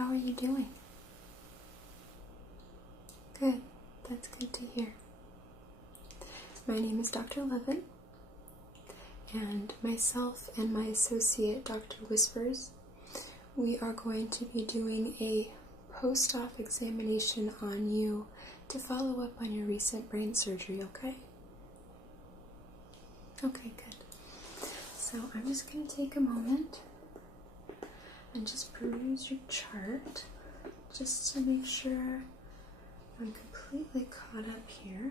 How are you doing? Good. That's good to hear. My name is Dr. Levin, and myself and my associate, Dr. Whispers, we are going to be doing a post-op examination on you to follow up on your recent brain surgery, okay? Okay, good. So I'm just going to take a moment and just peruse your chart just to make sure I'm completely caught up here.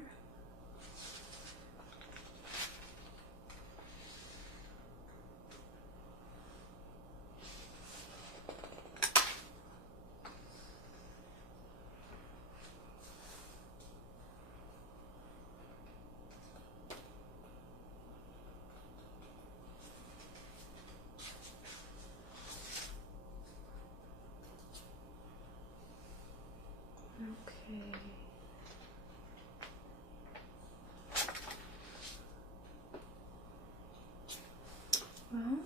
Okay. Well,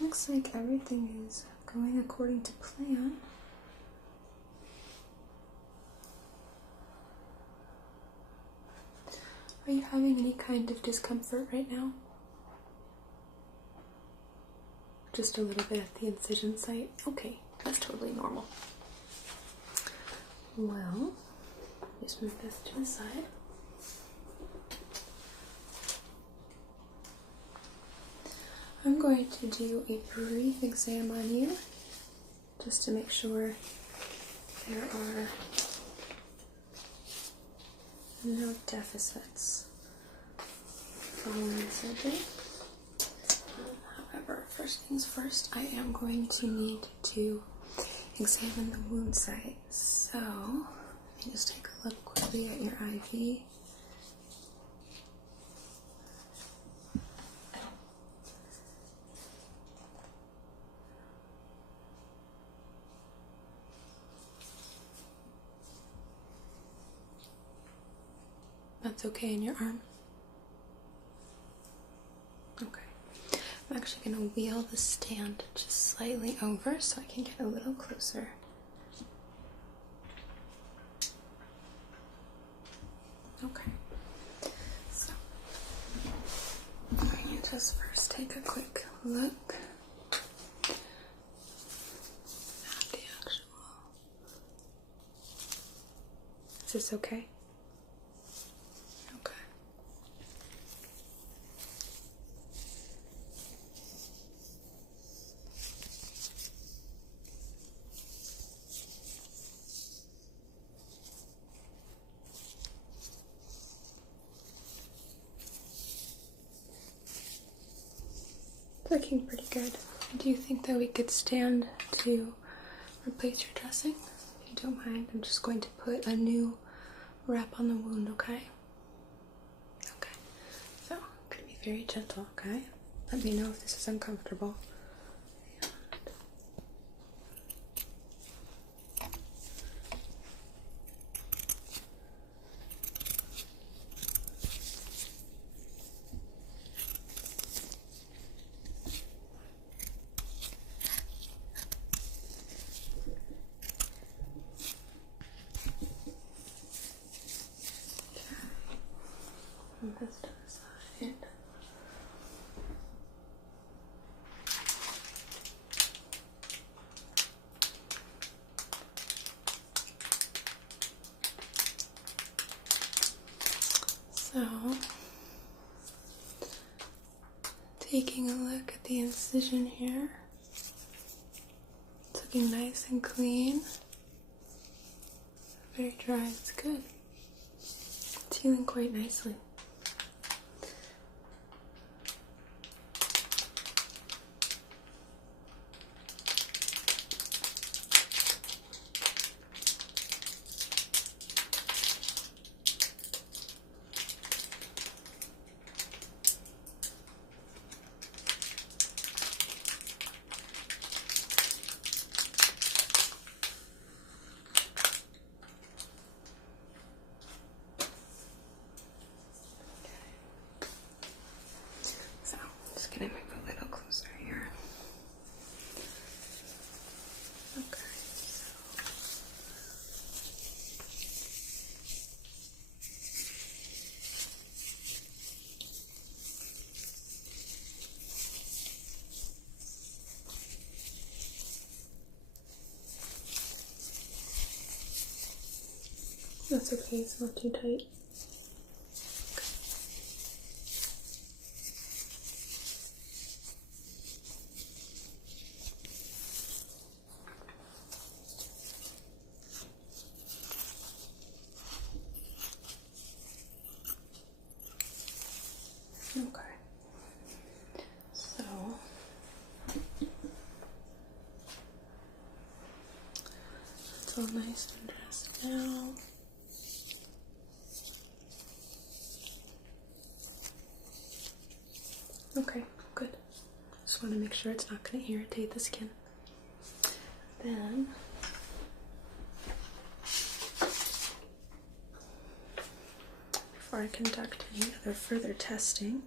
looks like everything is going according to plan. Are you having any kind of discomfort right now? Just a little bit at the incision site? Okay, that's totally normal. Well, just move this to the side. I'm going to do a brief exam on you, just to make sure there are no deficits following surgery. However, first things first, I am going to need to examine the wound site. So, let me just take a look quickly at your IV. That's okay in your arm? Okay. I'm actually going to wheel the stand just slightly over so I can get a little closer. Okay. So, I'm going to just first take a quick look at the actual... Is this okay? Looking pretty good. Do you think that we could stand to replace your dressing? If you don't mind, I'm just going to put a new wrap on the wound, okay? Okay. So, I'm going to be very gentle, okay? Let me know if this is uncomfortable. Move this to the side. So, taking a look at the incision here. It's looking nice and clean. Very dry, it's good. It's healing quite nicely. That's okay, it's not too tight. Okay, so it's all nice and dressed now. Okay, good. Just want to make sure it's not going to irritate the skin. Then before I conduct any other further testing,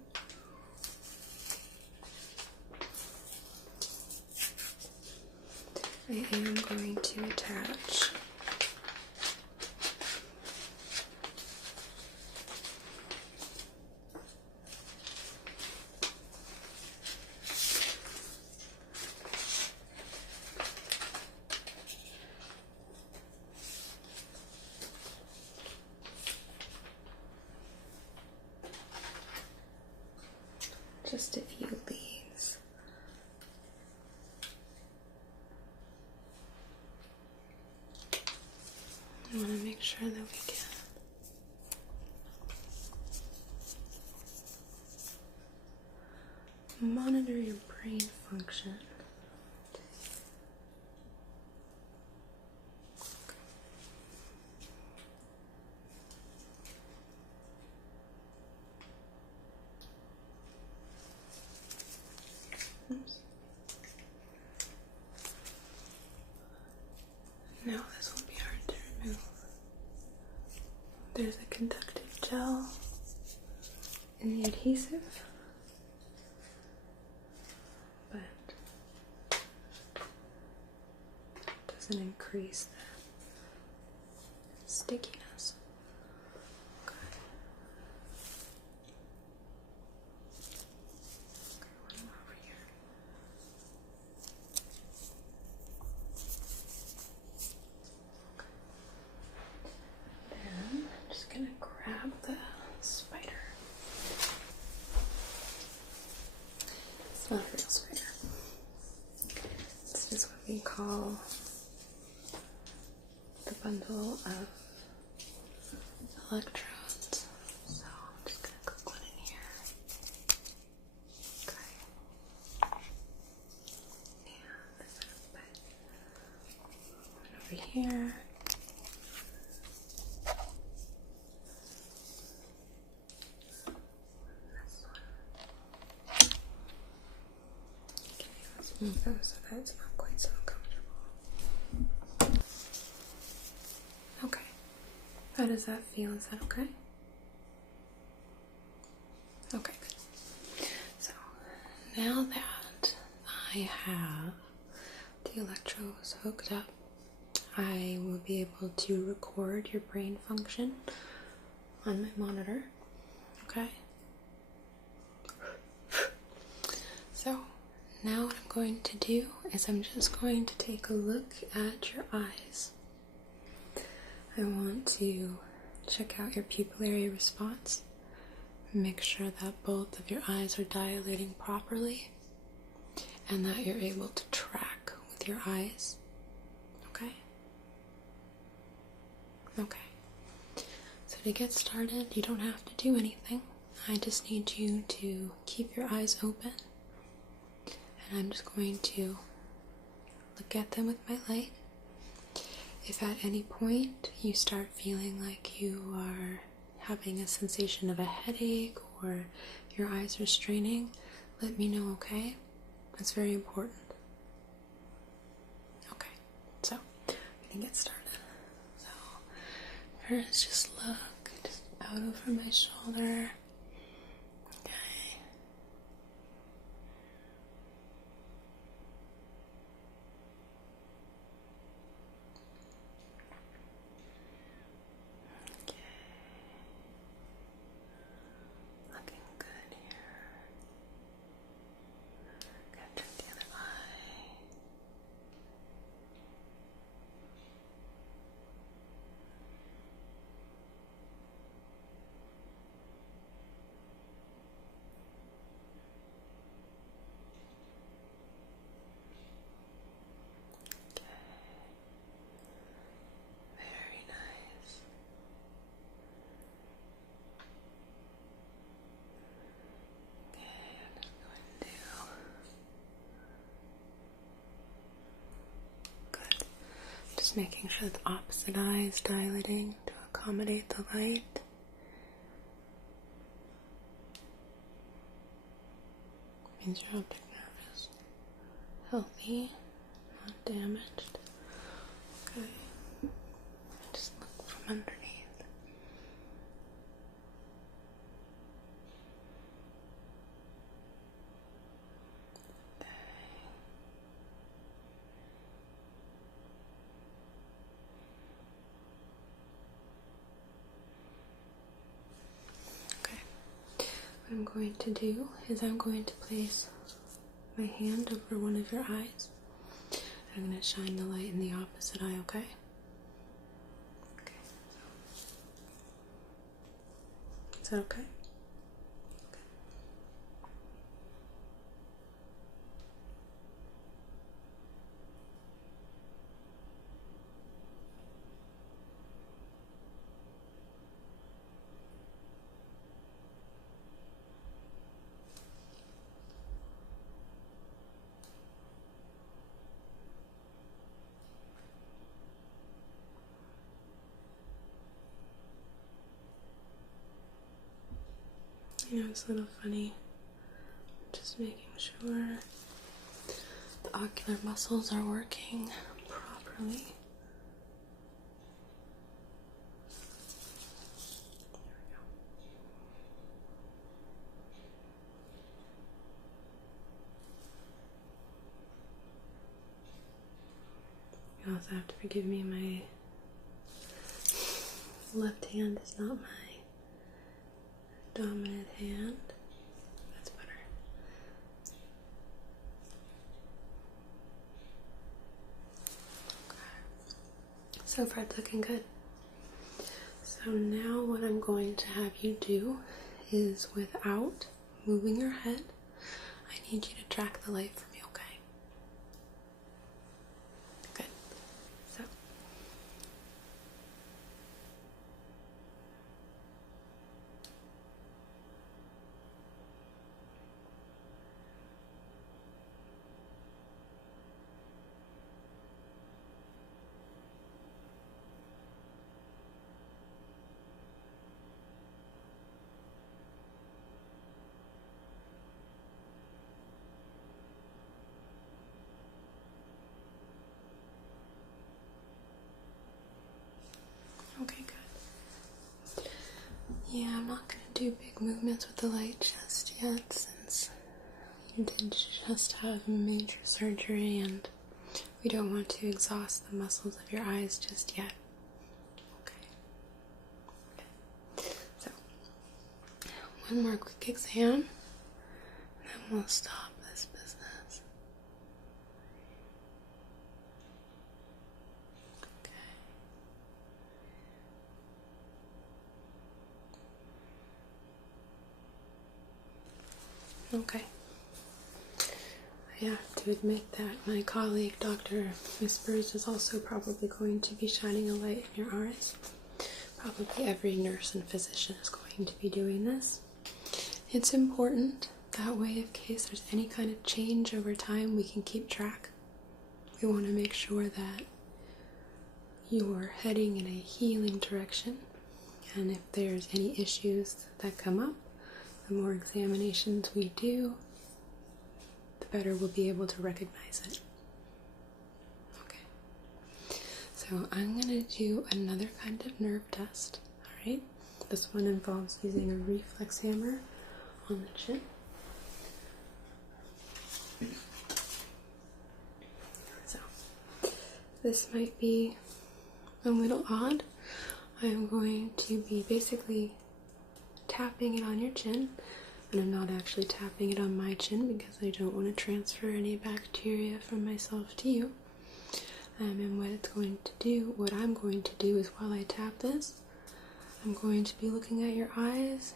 I am going to attach just a few leaves. I want to make sure that we can monitor your brain function. Oops. Now this will be hard to remove. There's a conductive gel in the adhesive, but it doesn't increase the stickiness. Okay. Okay, one over here. Then I'm just gonna grab the spider. It's not a real spider. This is what we call the bundle of electrodes. So I'm just gonna click one in here. Okay. And this one over here. Move those so that it's not quite so uncomfortable. Okay. How does that feel? Is that okay? Okay, good. So now that I have the electrodes hooked up, I will be able to record your brain function on my monitor. Okay? So now what I'm going to do is I'm just going to take a look at your eyes. I want to check out your pupillary response. Make sure that both of your eyes are dilating properly and that you're able to track with your eyes. Okay? Okay. So to get started, you don't have to do anything. I just need you to keep your eyes open. And I'm just going to look at them with my light. If at any point you start feeling like you are having a sensation of a headache or your eyes are straining, let me know, okay? That's very important. Okay, so we can get started. So first, just look just out over my shoulder. Okay. Okay. Looking good here. Gonna check the other eye. Just making sure the opposite eye is dilating to accommodate the light. Means your optic nerve is healthy, not damaged. Okay. Just look from underneath. What I'm going to do is I'm going to place my hand over one of your eyes. I'm going to shine the light in the opposite eye, okay? Okay. Is that okay? You know, it's a little funny. Just making sure the ocular muscles are working properly. You also have to forgive me, my left hand is not my dominant hand. That's better. Okay. So far it's looking good. So now what I'm going to have you do is, without moving your head, I need you to track the light for me, okay? Good. So okay, good. Yeah, I'm not going to do big movements with the light just yet, since you did just have major surgery and we don't want to exhaust the muscles of your eyes just yet. Okay. So, one more quick exam, and then we'll stop this business. Okay. I have to admit that my colleague, Dr. Whispers, is also probably going to be shining a light in your eyes. Probably every nurse and physician is going to be doing this. It's important. That way, in case there's any kind of change over time, we can keep track. We want to make sure that you're heading in a healing direction. And if there's any issues that come up, the more examinations we do, the better we'll be able to recognize it. Okay. So I'm going to do another kind of nerve test. Alright? This one involves using a reflex hammer on the chin. So, this might be a little odd. I am going to be basically tapping it on your chin, and I'm not actually tapping it on my chin because I don't want to transfer any bacteria from myself to you. And what I'm going to do is, while I tap this, I'm going to be looking at your eyes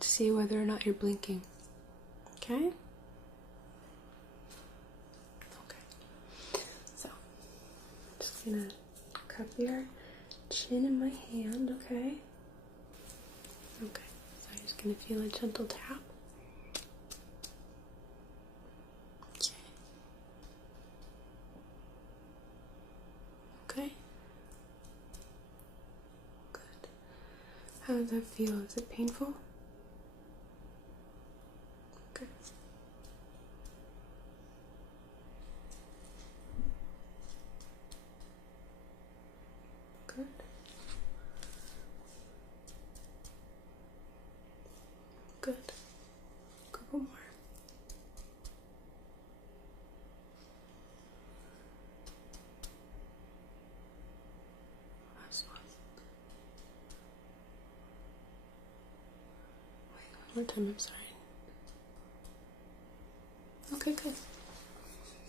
to see whether or not you're blinking. Okay? Okay. So, I'm just gonna cup your chin in my hand, okay? Okay. So I'm just gonna feel a gentle tap. Okay. Okay. How does that feel? Is it painful? Okay. Good. Good. A couple more. Last one. Wait, one more time, I'm sorry. Okay, good.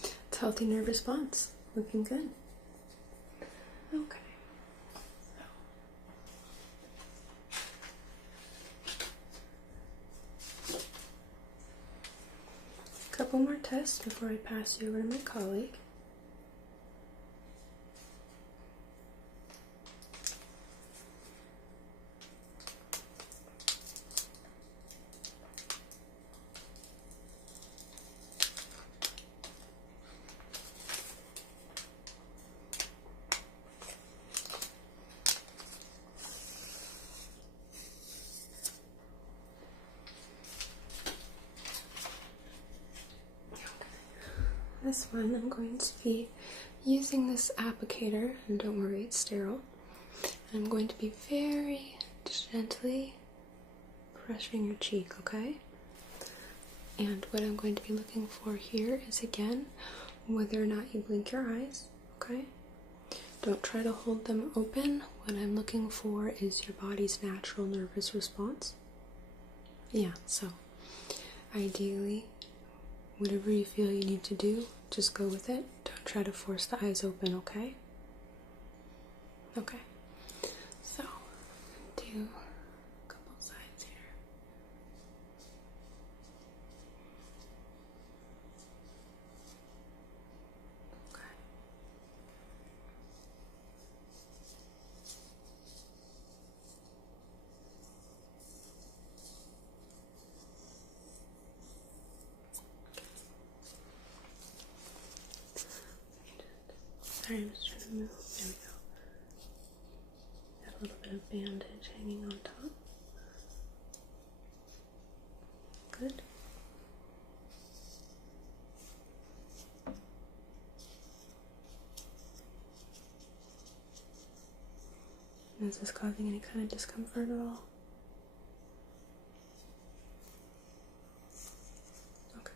It's healthy nerve response. Looking good. Okay. A couple more tests before I pass you over to my colleague. This one, I'm going to be using this applicator, and don't worry, it's sterile. I'm going to be very gently brushing your cheek, okay? And what I'm going to be looking for here is, again, whether or not you blink your eyes, okay? Don't try to hold them open. What I'm looking for is your body's natural nervous response. Yeah, so ideally, whatever you feel you need to do, just go with it. Don't try to force the eyes open, okay? Okay. So, do a couple sides here. Okay. Sorry, I'm just trying to move. There we go. Got a little bit of bandage hanging on top. Good. Is this causing any kind of discomfort at all? Okay.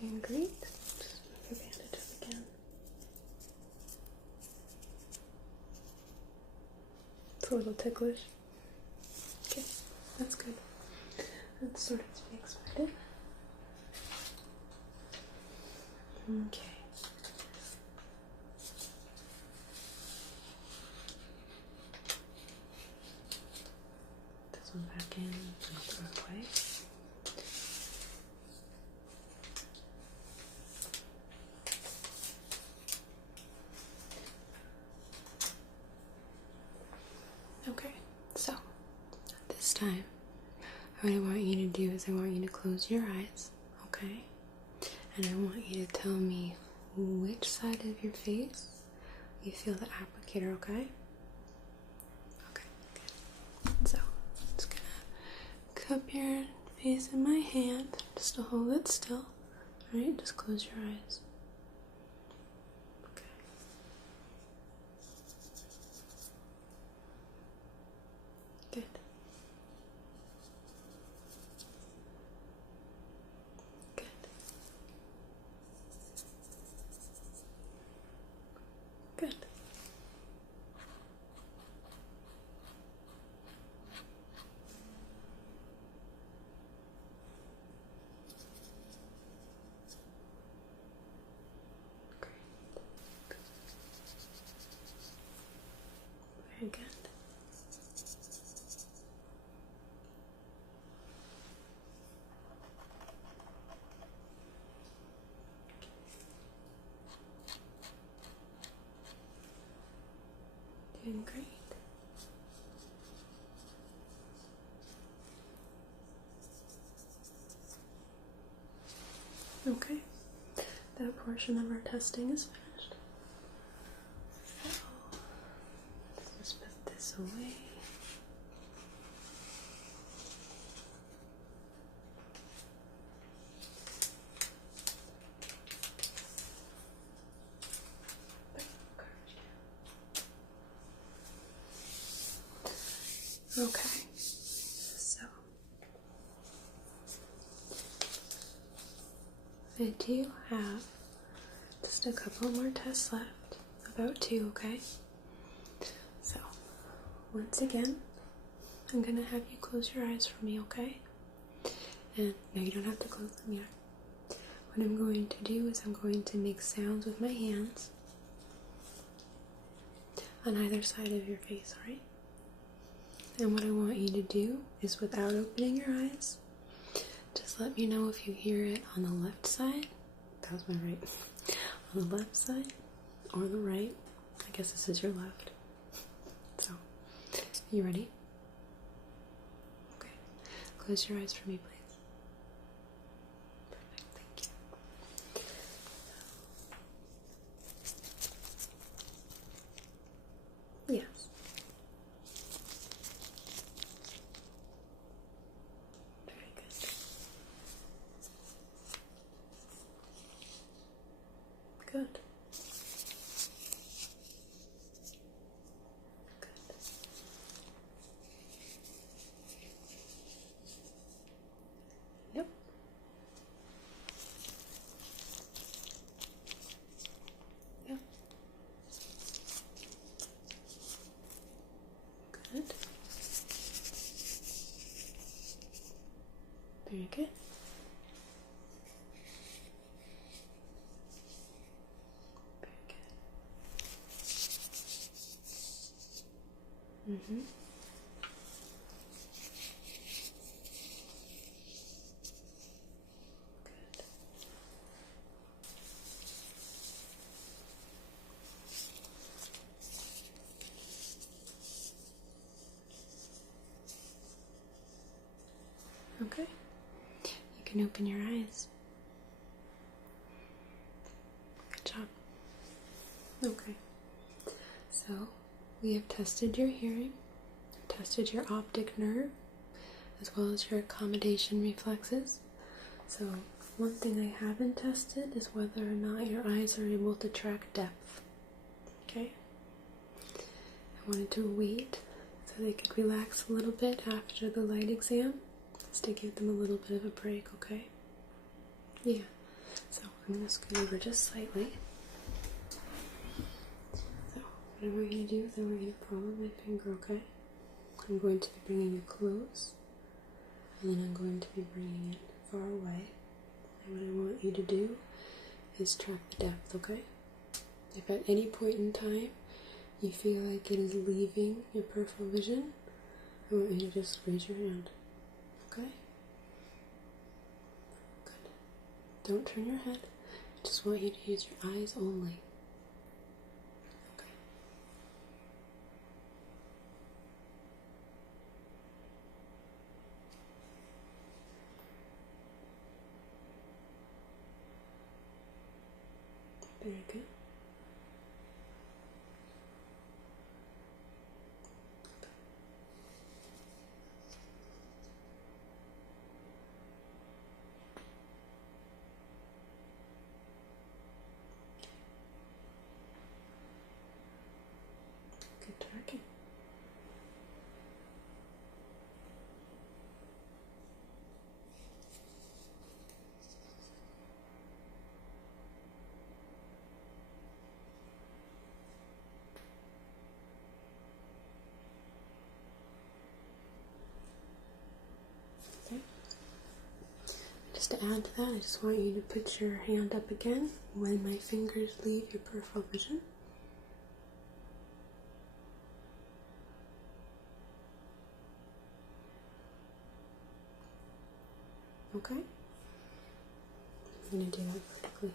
Doing great. Just move your bandage up again. It's a little ticklish. Okay, that's good. That's sort of to be expected. Okay. This one back in and throw it away. Okay, so this time, what I want you to do is I want you to close your eyes, okay? And I want you to tell me which side of your face you feel the applicator, okay? Okay, good. So, I'm just gonna cup your face in my hand just to hold it still. Alright, just close your eyes. Okay. Good. Good. Good. doing great. Okay, that portion of our testing is finished. So, let's just put this away. Okay, so I do have just a couple more tests left, about 2, okay? So, once again, I'm going to have you close your eyes for me, okay? And no, you don't have to close them yet. What I'm going to do is I'm going to make sounds with my hands on either side of your face, alright? And what I want you to do is, without opening your eyes, just let me know if you hear it on the left side. That was my right. On the left side or the right. I guess this is your left. So, you ready? Okay. Close your eyes for me, please. Perfect. Thank you. Yes. Good. Good. Yep. Yep. Good. Very good. Mm-hmm. Good. Okay. You can open your eyes. Good job. Okay. So, we have tested your hearing, tested your optic nerve, as well as your accommodation reflexes. So, one thing I haven't tested is whether or not your eyes are able to track depth. Okay? I wanted to wait so they could relax a little bit after the light exam, just to give them a little bit of a break, okay? Yeah. So, I'm going to scoot over just slightly. What I want you to do is I want you to follow my finger, okay? I'm going to be bringing it close, and then I'm going to be bringing it far away. And what I want you to do is track the depth, okay? If at any point in time you feel like it is leaving your peripheral vision, I want you to just raise your hand, okay? Good. Don't turn your head. I just want you to use your eyes only. Very good. Good tracking. Just to add to that, I just want you to put your hand up again when my fingers leave your peripheral vision. Okay? I'm going to do that vertically.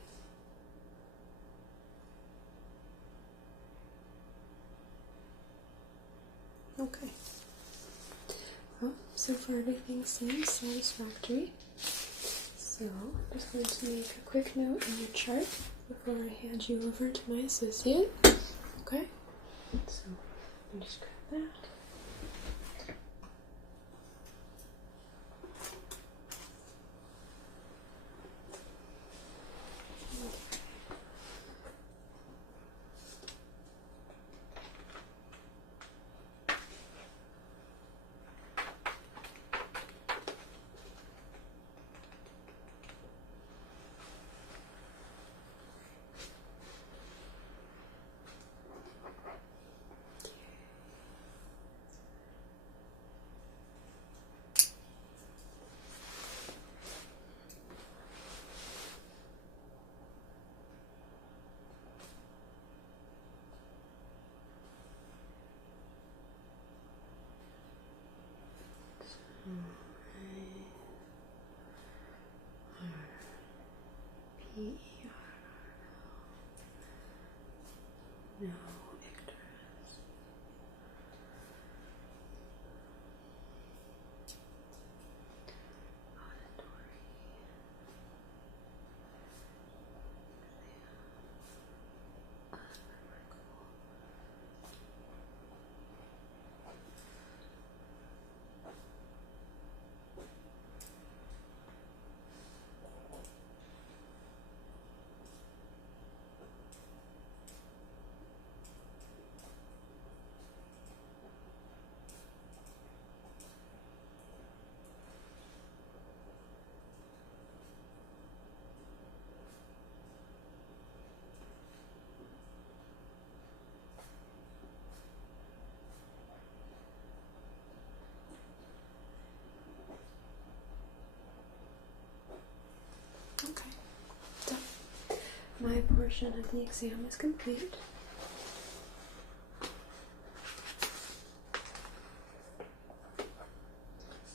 so far everything seems satisfactory. So I'm just going to make a quick note on your chart before I hand you over to my associate. Okay? So let me just grab that. P-E-R-R-L. No, icterus. Auditory. Okay, so my portion of the exam is complete.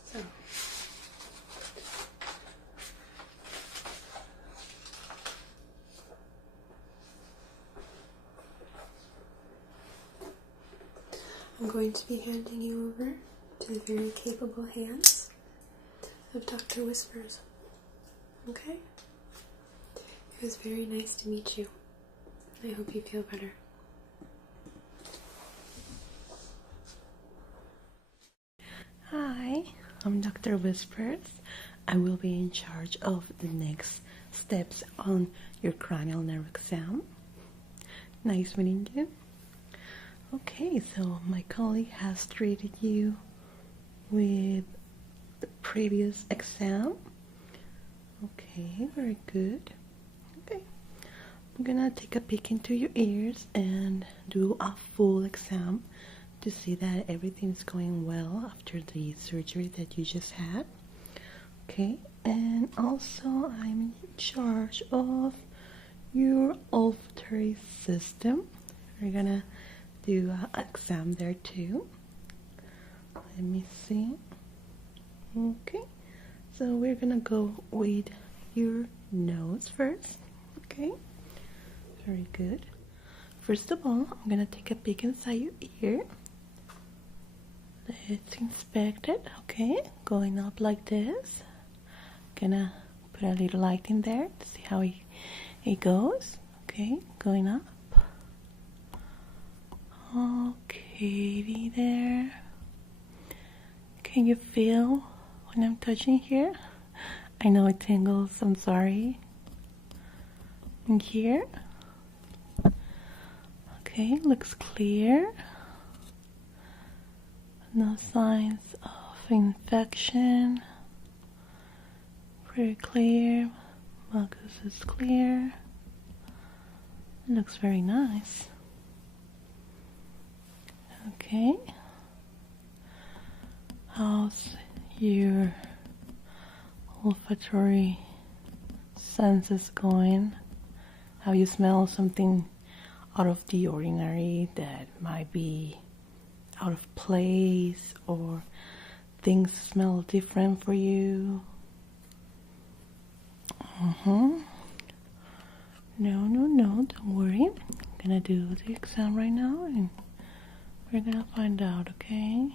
So, I'm going to be handing you over to the very capable hands of Dr. Whispers. Okay? It was very nice to meet you. I hope you feel better. Hi, I'm Dr. Whispers. I will be in charge of the next steps on your cranial nerve exam. Nice meeting you. Okay, so my colleague has treated you with the previous exam. Okay, very good. Okay, I'm gonna take a peek into your ears and do a full exam to see that everything's going well after the surgery that you just had. Okay, and also I'm in charge of your olfactory system. We're gonna do an exam there too. Let me see. Okay, so we're gonna go with your nose first. Okay, very good. First of all, I'm gonna take a peek inside your ear. Let's inspect it. Okay, going up like this. Gonna put a little light in there to see how it goes. Okay, going up. Okay, there. Can you feel when I'm touching here? I know it tingles, I'm sorry. And here. Okay, looks clear. No signs of infection. Pretty clear. Mucus is clear. It looks very nice. Okay. How's your olfactory senses going? Have you smelled something out of the ordinary that might be out of place, or things smell different for you? No, don't worry. I'm gonna do the exam right now and we're gonna find out, okay?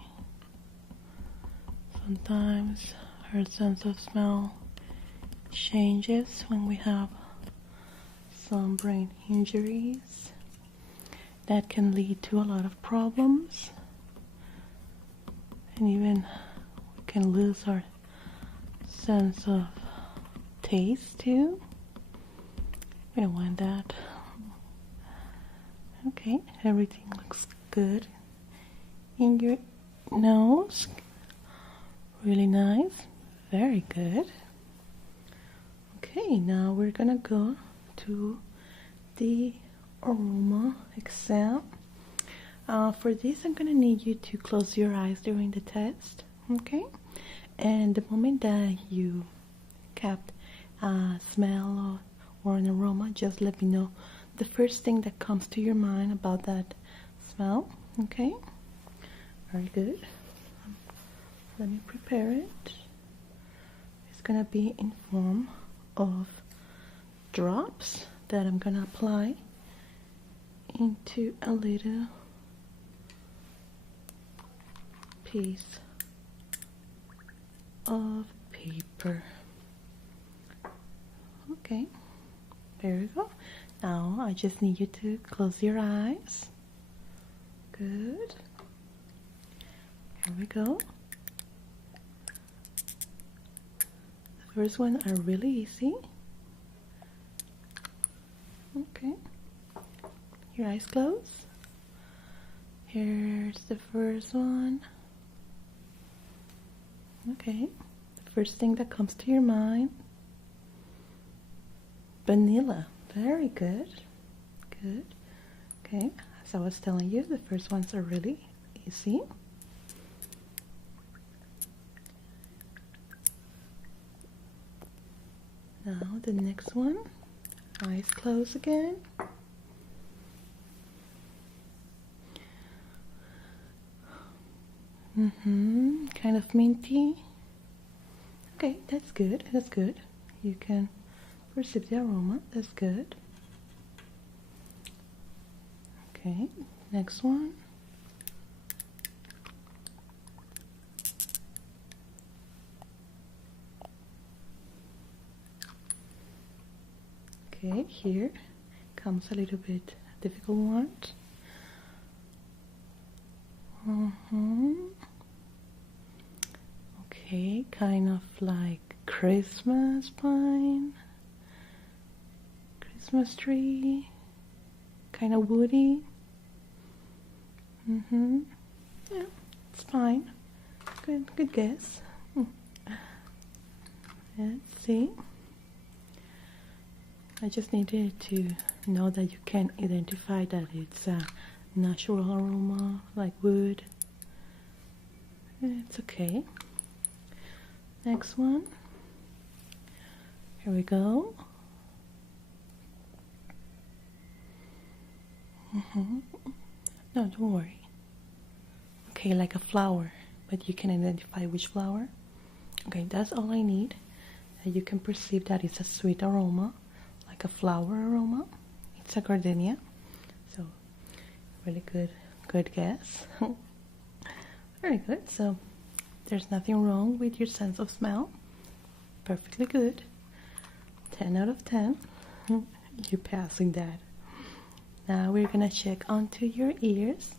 So Sometimes our sense of smell changes when we have some brain injuries that can lead to a lot of problems, and even we can lose our sense of taste too. We don't want that. Okay, everything looks good in your nose. Really nice. Very good. Okay, now we're gonna go to the aroma exam. For this, I'm gonna need you to close your eyes during the test. Okay, and the moment that you kept a smell or an aroma, just let me know the first thing that comes to your mind about that smell. Okay, very good. Let me prepare it. It's gonna be in form of drops that I'm gonna apply into a little piece of paper. Okay, there we go. Now I just need you to close your eyes. Good. Here we go. The first one are really easy. Okay. Your eyes closed. Here's the first one. Okay. The first thing that comes to your mind. Vanilla. Very good. Good. Okay. As I was telling you, the first ones are really easy. Now the next one. Eyes closed again. Kind of minty. Okay, that's good. That's good. You can perceive the aroma. That's good. Okay, next one. Okay, here comes a little bit difficult one. Okay, kind of like Christmas pine, Christmas tree, kind of woody. Yeah, it's fine. Good guess. Let's see. I just needed to know that you can identify that it's a natural aroma, like wood. It's okay. Next one. Here we go. No, don't worry. Okay, like a flower, but you can identify which flower. Okay, that's all I need. You can perceive that it's a sweet aroma, like a flower aroma. It's a gardenia. So, really good guess. Very good. So, there's nothing wrong with your sense of smell. Perfectly good. 10 out of 10. You're passing that. Now we're gonna check onto your ears.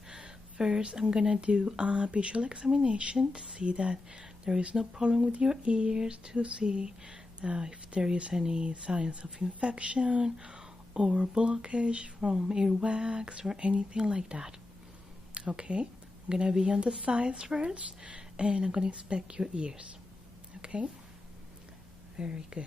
First, I'm gonna do a visual examination to see that there is no problem with your ears, to see if there is any signs of infection or blockage from earwax or anything like that. Okay, I'm gonna be on the sides first, and I'm gonna inspect your ears. Okay, very good.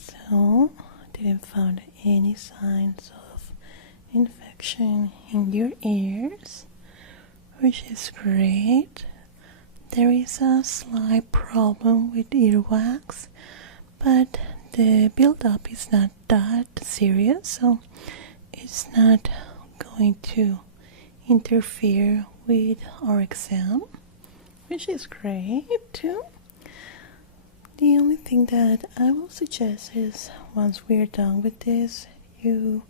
so didn't find any signs of infection in your ears, which is great. There is a slight problem with earwax, but the buildup is not that serious, so it's not going to interfere with our exam, which is great too. The only thing that I will suggest is once we're done with this, you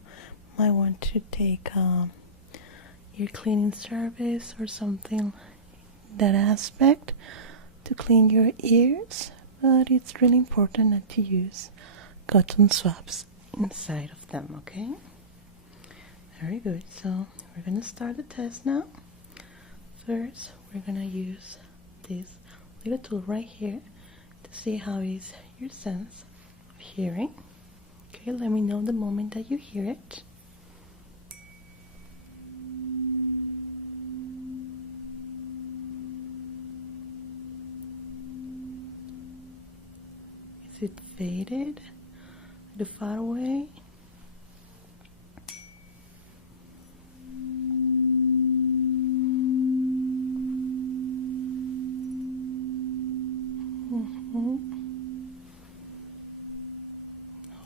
might want to take ear cleaning service or something that aspect to clean your ears, but it's really important not to use cotton swabs inside of them, okay? Very good. So we're gonna start the test now. First, we're gonna use this little tool right here to see how is your sense of hearing. Okay, let me know the moment that you hear it. Is it faded? The far away?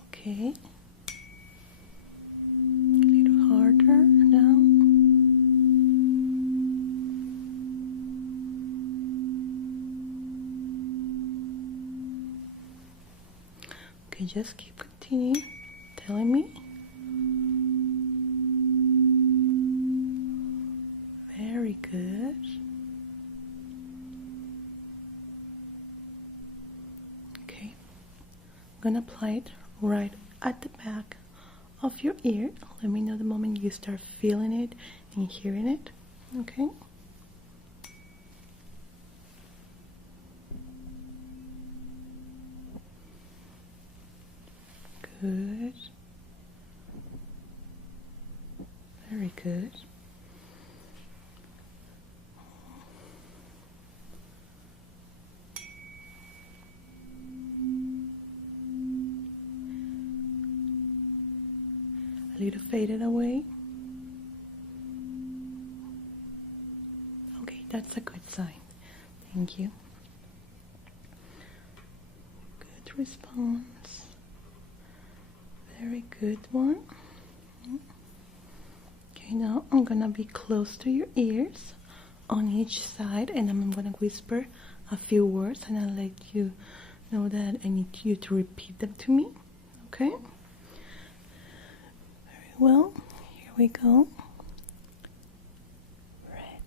Okay. A little harder now. Okay, just keep continuing telling me. Very good. Okay, I'm gonna apply it right at the back of your ear. Let me know the moment you start feeling it and hearing it. Okay. Good. Very good. A little faded away. Okay, that's a good sign. Thank you. Good response. Very good one. Okay, now I'm gonna be close to your ears on each side, and I'm gonna whisper a few words, and I'll let you know that I need you to repeat them to me. Okay? Very well. Here we go. Red.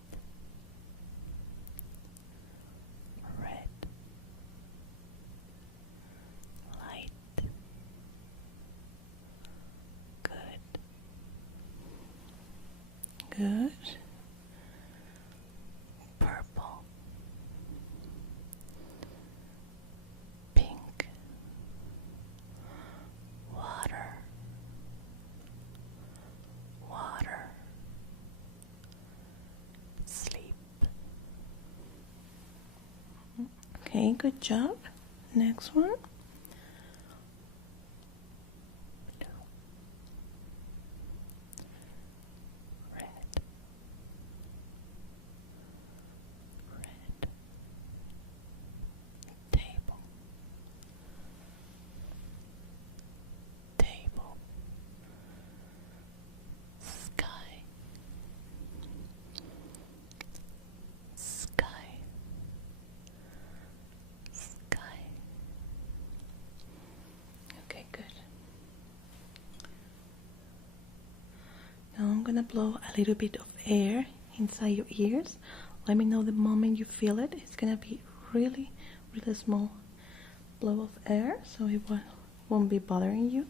Red. Light. Good. Good. Purple. Pink. Water. Water. Sleep. Okay, good job. Next one. Red. Red. Table. Table. Sky. Sky. Sky. Okay, good. Now I'm gonna blow a little bit of air inside your ears. Let me know the moment you feel it. It's gonna be really, really small blow of air, so it won't be bothering you.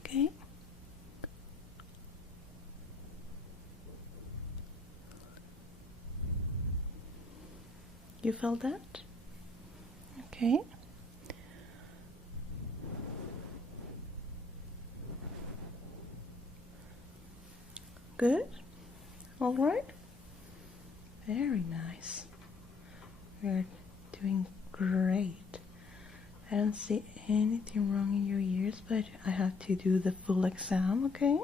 Okay. You felt that? Okay. Good. All right. Very nice. You're doing great. I don't see anything wrong in your ears, but I have to do the full exam, okay?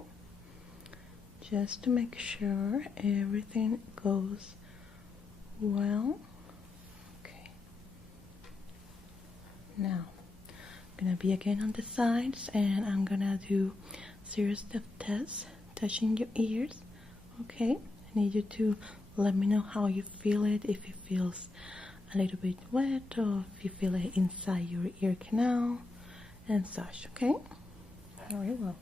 Just to make sure everything goes well. Okay. Now, I'm gonna be again on the sides, and I'm gonna do series of tests touching your ears. Okay, I need you to let me know how you feel it, if it feels a little bit wet or if you feel it inside your ear canal and such. Okay, very well.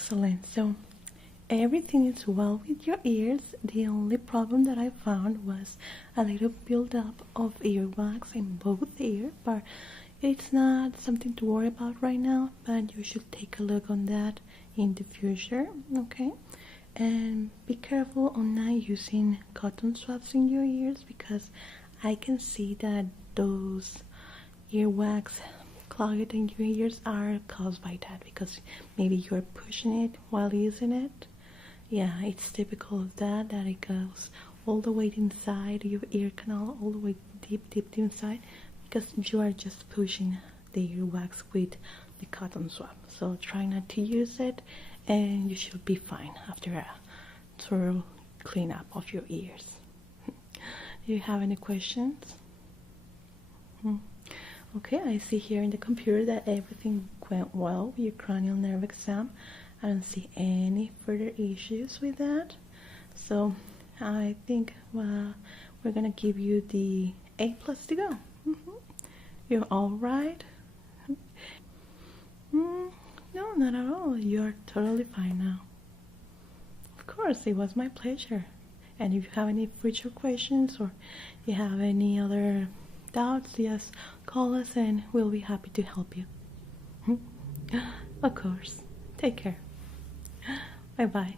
Excellent. So everything is well with your ears. The only problem that I found was a little buildup of earwax in both ears, but it's not something to worry about right now, but you should take a look on that in the future, okay? And be careful on not using cotton swabs in your ears, because I can see that those earwax clogged in your ears are caused by that, because maybe you're pushing it while using it. Yeah, it's typical of that it goes all the way inside your ear canal, all the way deep inside, because you are just pushing the earwax with the cotton swab. So try not to use it, and you should be fine after a thorough cleanup of your ears. Do you have any questions? Okay, I see here in the computer that everything went well with your cranial nerve exam. I don't see any further issues with that. So I think we're gonna give you the A+ to go. You're all right? No, not at all. You're totally fine now. Of course, it was my pleasure. And if you have any future questions or you have any other doubts, just call us and we'll be happy to help you. Of course. Take care. Bye-bye.